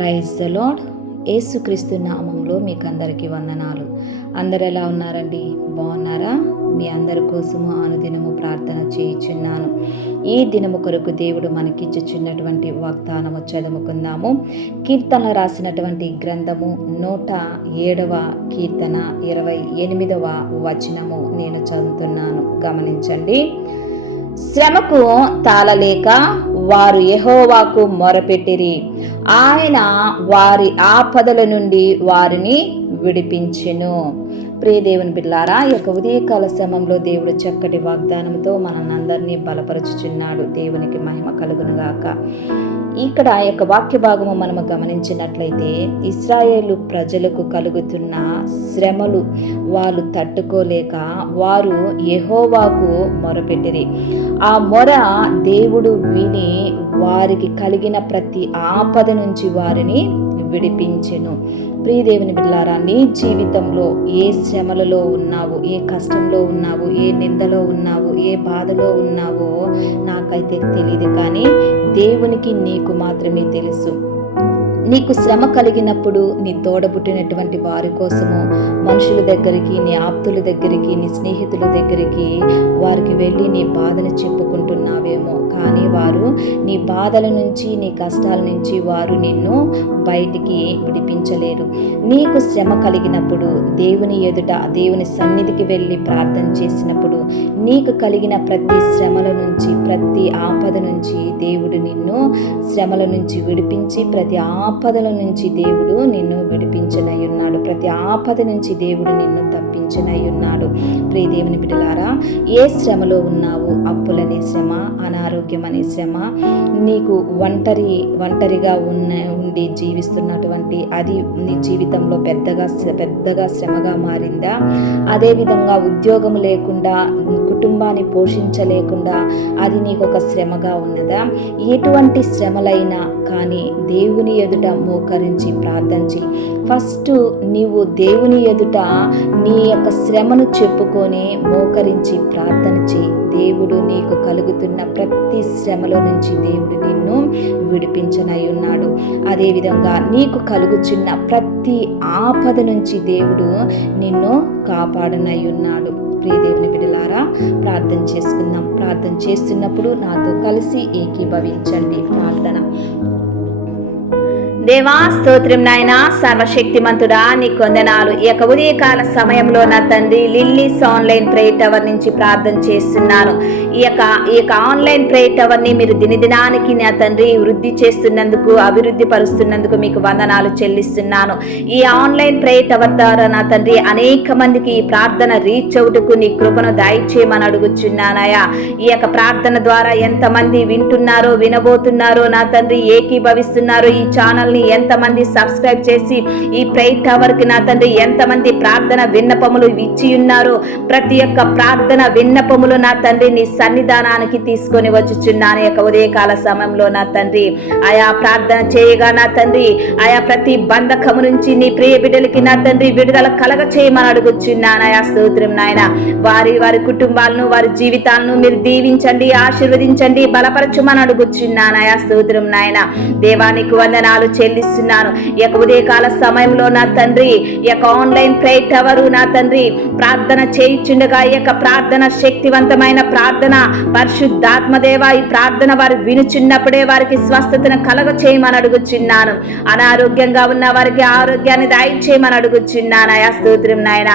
Praise the lord. యేసుక్రీస్తు నామంలో మీకు అందరికీ వందనాలు. అందరు ఎలా ఉన్నారండి? బాగున్నారా? మీ అందరి కోసము అనుదినము ప్రార్థన చేయుచున్నాను. ఈ దినము కొరకు దేవుడు మనకిచ్చుచున్నటువంటి వాగ్దానము చదువుకుందాము. కీర్తనలు రాసినటువంటి గ్రంథము 107వ కీర్తన 28వ వచనము నేను చదువుతున్నాను, గమనించండి. శ్రమకు తాళలేక వారు యెహోవాకు మొరపెట్టిరి, ఆయన వారి ఆపదల నుండి వారిని విడిపించెను. ప్రియ దేవుని బిడ్డలారా, ఈ యొక్క ఉదయకాల సమయంలో దేవుడు చక్కటి వాగ్దానంతో మనందరినీ బలపరుచుచున్నాడు. దేవునికి మహిమ కలుగునుగాక. ఇక్కడ ఆ యొక్క వాక్య భాగము మనము గమనించినట్లయితే, ఇశ్రాయేలు ప్రజలకు కలుగుతున్న శ్రమలు వాళ్ళు తట్టుకోలేక వారు యెహోవాకు మొరపెట్టిరి. ఆ మొర దేవుడు విని వారికి కలిగిన ప్రతి ఆపద నుంచి వారిని విడిపించెను. ప్రియదేవుని బిడ్డలారా, నీ జీవితంలో ఏ శ్రమలలో ఉన్నావు, ఏ కష్టంలో ఉన్నావు, ఏ నిందలో ఉన్నావు, ఏ బాధలో ఉన్నావో నాకైతే తెలియదు, కానీ దేవునికి నీకు మాత్రమే తెలుసు. నీకు శ్రమ కలిగినప్పుడు నీ తోడబుట్టినటువంటి వారి కోసము మనుషుల దగ్గరికి, నీ ఆప్తుల దగ్గరికి, నీ స్నేహితుల దగ్గరికి వారికి వెళ్ళి నీ బాధను చెప్పుకుంటున్నావేమో, కానీ వారు నీ బాధల నుంచి, నీ కష్టాల నుంచి వారు నిన్ను బయటికి విడిపించలేరు. నీకు శ్రమ కలిగినప్పుడు దేవుని ఎదుట, దేవుని సన్నిధికి వెళ్ళి ప్రార్థన చేసినప్పుడు నీకు కలిగిన ప్రతి శ్రమల నుంచి, ప్రతి ఆపద నుంచి దేవుడు నిన్ను శ్రమల నుంచి విడిపించి, ప్రతి ఆపదల నుంచి దేవుడు నిన్ను విడిపించనై ఉన్నాడు. ప్రతి ఆపద నుంచి దేవుడు నిన్ను తప్పించనై ఉన్నాడు. ప్రియ దేవుని బిడ్డలారా, ఏ శ్రమలో ఉన్నావు? అప్పులనే శ్రమ, అనారోగ్యం అనే శ్రమ, నీకు ఒంటరిగా ఉండి జీవిస్తున్నటువంటి అది నీ జీవితంలో పెద్దగా శ్రమగా మారిందా? అదేవిధంగా ఉద్యోగం లేకుండా, కుటుంబాన్ని పోషించలేకుండా అది నీకు ఒక శ్రమగా ఉన్నదా? ఎటువంటి శ్రమలైనా కానీ దేవుని ఎదుట మోకరించి ప్రార్థించి, ఫస్ట్ నీవు దేవుని ఎదుట నీ యొక్క శ్రమను చెప్పుకొని మోకరించి ప్రార్థన చేయి. దేవుడు నీకు కలుగుతున్న ప్రతి శ్రమలో నుంచి దేవుడు నిన్ను విడిపించనై ఉన్నాడు. అదేవిధంగా నీకు కలుగుచున్న ప్రతి ఆపద నుంచి దేవుడు నిన్ను కాపాడనై ఉన్నాడు. ప్రియ దేవుని బిడ్డలారా, ప్రార్థన చేసుకుందాం. ప్రార్థన చేస్తున్నప్పుడు నాతో కలిసి ఏకీభవించండి. ప్రార్థన. దేవా, స్తోత్రం నాయనా, సర్వశక్తిమంతుడా, నీ కొందనాలు. ఈ యొక్క ఉదయకాల సమయంలో నా తండ్రి లిల్లీస్ ఆన్లైన్ ప్రేయర్ టవర్ నుంచి ప్రార్థన చేస్తున్నాను. ఈ యొక్క ఆన్లైన్ ప్రేయర్ టవర్ని మీరు దినదినానికి నా తండ్రి వృద్ధి చేస్తున్నందుకు, అభివృద్ధి పరుస్తున్నందుకు మీకు వందనాలు చెల్లిస్తున్నాను. ఈ ఆన్లైన్ ప్రేయర్ టవర్ ద్వారా నా తండ్రి అనేక మందికి ఈ ప్రార్థన రీచ్ అవుటకు నీ కృపను దయచేయమని అడుగుచున్నానయా. ఈ యొక్క ప్రార్థన ద్వారా ఎంతమంది వింటున్నారో, వినబోతున్నారో నా తండ్రి, ఏకీభవిస్తున్నారో, ఈ ఛానల్ ఎంతమంది సబ్స్క్రైబ్ చేసి ఈ ప్రేయర్ టవర్ కి నా తండ్రి ఎంతమంది ప్రార్థన విన్నపములు ఇచ్చి ఉన్నారో, ప్రతి ఒక్క ప్రార్థన విన్నపములు నా తండ్రి నీ సన్నిధానానికి తీసుకొని వచ్చుచున్నాను. యొక్క ఉదయకాల సమయంలో నా తండ్రి ఆయా ప్రార్థన చేయగా నా తండ్రి ఆయా ప్రతి బంధకము నుంచి నీ ప్రియ బిడ్డలకి నా తండ్రి విడుదల కలగ చేయమని అడుగుచున్నాను. ఆయా స్తోత్రం నాయన. వారి కుటుంబాలను, వారి జీవితాలను మీరు దీవించండి, ఆశీర్వదించండి, బలపరచుమని అడుగుచున్నాను. ఆయా స్తోత్రం నాయన. దేవానికి వందనాలు చెల్లిస్తున్నాను. ఈ యొక్క ఉదయకాల సమయంలో నా తండ్రి ఈ యొక్క ఆన్లైన్ ప్రేయర్ టవర్ నా తండ్రి ప్రార్థన చేయుచుండగా ఈ యొక్క ప్రార్థన శక్తివంతమైన ప్రార్థన, పరిశుద్ధాత్మదేవ ఈ ప్రార్థన వారు వినుచున్నప్పుడే వారికి స్వస్థతను కలగ చేయమని అడుగుచున్నాను. అనారోగ్యంగా ఉన్న వారికి ఆరోగ్యాన్ని దయచేయమని అడుగుచున్నాను. ఆయా స్తోత్రం నాయన.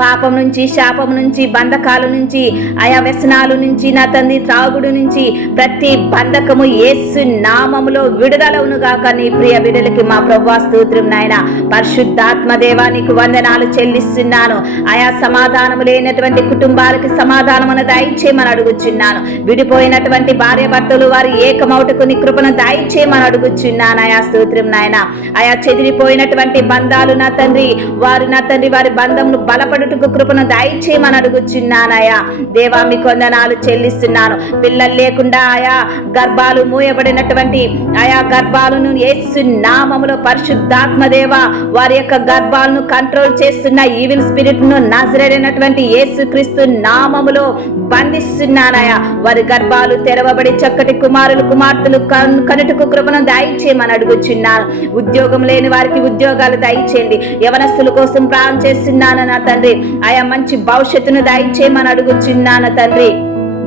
పాపం నుంచి, శాపం నుంచి, బంధకాల నుంచి, ఆయా వ్యసనాల నుంచి నా తండ్రి త్రాగుడు నుంచి ప్రతి బంధకము యేసు నామములో విడుదలవును గాక. నీ ప్రియ బిడ్డలకి మా ప్రభువా స్తోత్రం నాయన. పరిశుద్ధాత్మ దేవానికి వందనాలు చెల్లిస్తున్నాను. ఆయా సమాధానము లేనటువంటి కుటుంబాలకి సమాధానమును దయచేయమని అడుగుచున్నాను. విడిపోయినటువంటి భార్య భర్తలు వారి ఏకమౌటకు నీ కృపను దయచేయమని అడుగుచున్నాను. ఆయా స్తోత్రం నాయన. ఆయా చెదిరిపోయినటువంటి బంధాలు నా తండ్రి వారి బంధమును బలపడు కనుగొనుటకు కృపను దయచేయమని అడుగుచున్నానయ్యా. దేవా మీకు వందనాలు చెల్లిస్తున్నాను. పిల్లలు లేకుండా ఆయా గర్భాలు మూయబడినటువంటి ఆయా గర్భాలను యేసు నామములో పరిశుద్ధాత్మ దేవ వారి యొక్క గర్భాలను కంట్రోల్ చేస్తున్న ఈవిల్ స్పిరిట్ ను నజరేయుడైనటువంటి యేసుక్రీస్తు నామములో బంధిస్తున్నానయ్యా. వారి గర్భాలు తెరవబడి చక్కటి కుమారులు కుమార్తెలు కనుటకు కృపను దయచేయమని అడుగుచున్నాను. ఉద్యోగం లేని వారికి ఉద్యోగాలు దయచేయండి. యవనస్తుల కోసం ప్రార్థన చేస్తున్నాను నా తండ్రి. ఆయా మంచి భవిష్యత్తును దయచేయమని అడుగుచున్నాను తండ్రి.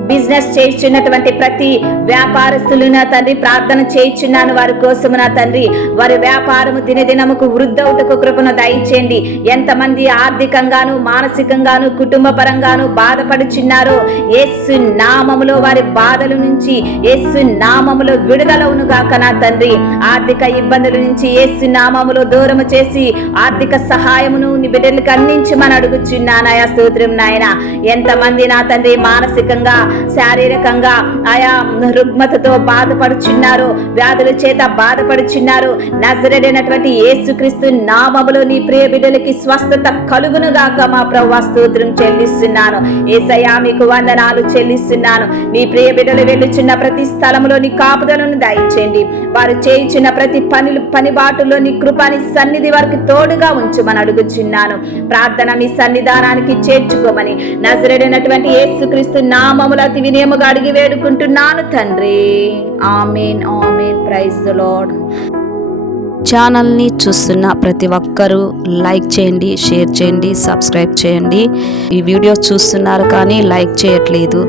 బిజినెస్ చేయించున్నటువంటి ప్రతి వ్యాపారస్తులు నా తండ్రి ప్రార్థన చేయించున్నాను వారి కోసం నా తండ్రి. వారి వ్యాపారము దినదినముకు వృద్ధవుటకు కృపను దయచేయండి. ఎంతమంది ఆర్థికంగాను మానసికంగాను కుటుంబ పరంగాను బాధపడుచున్నారో యేసు నామములో వారి బాధల నుంచి యేసు నామములో విడుదలవును గాక నా తండ్రి. ఆర్థిక ఇబ్బందుల నుంచి యేసు నామములో దూరము చేసి ఆర్థిక సహాయమును నీ బిడ్డలకు అందించమని అడుగుచున్నానయా. స్తోత్రం నాయన. ఎంతమంది నా తండ్రి మానసికంగా శారీరకంగా ఆయా రుగ్మతతో బాధపడుచున్నారు, వ్యాధుల చేత బాధపడుచున్నారు. నజరేయుడైనటువంటి యేసుక్రీస్తు నామములో నీ ప్రియ బిడ్డలకి స్వస్థత కలుగును గాక మా ప్రభువా. స్తోత్రం చెల్లిస్తున్నాను. యేసయ్యా మీకు వందనాలు చెల్లిస్తున్నాను. నీ ప్రియ బిడ్డలు వెళ్ళుచున్న ప్రతి స్థలంలో నీ కాపుదలను దయచేయండి. వారు చేయుచున్న ప్రతి పని బాటులో నీ కృపాని సన్నిధి వారికి తోడుగా ఉంచుమని అడుగుచున్నాను. ప్రార్థన మీ సన్నిధానానికి చేర్చుకోమని నజరేయుడైనటువంటి యేసుక్రీస్తు నామములో అతి వినయముగా అడిగి వేడుకుంటున్నాను తండ్రి. Amen amen. Praise the Lord. ఛానల్ని చూస్తున్న ప్రతి ఒక్కరూ లైక్ చేయండి, షేర్ చేయండి, సబ్స్క్రైబ్ చేయండి. ఈ వీడియో చూస్తున్నారు కానీ లైక్ చేయట్లేదు.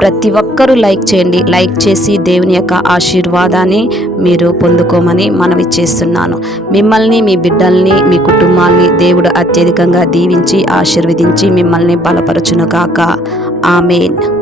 ప్రతి ఒక్కరూ లైక్ చేయండి. లైక్ చేసి దేవుని యొక్క ఆశీర్వాదాన్ని మీరు పొందుకోమని మనవి చేస్తున్నాను. మిమ్మల్ని, మీ బిడ్డల్ని, మీ కుటుంబాల్ని దేవుడు అత్యధికంగా దీవించి ఆశీర్వదించి మిమ్మల్ని బలపరచును గాక. ఆమేన్.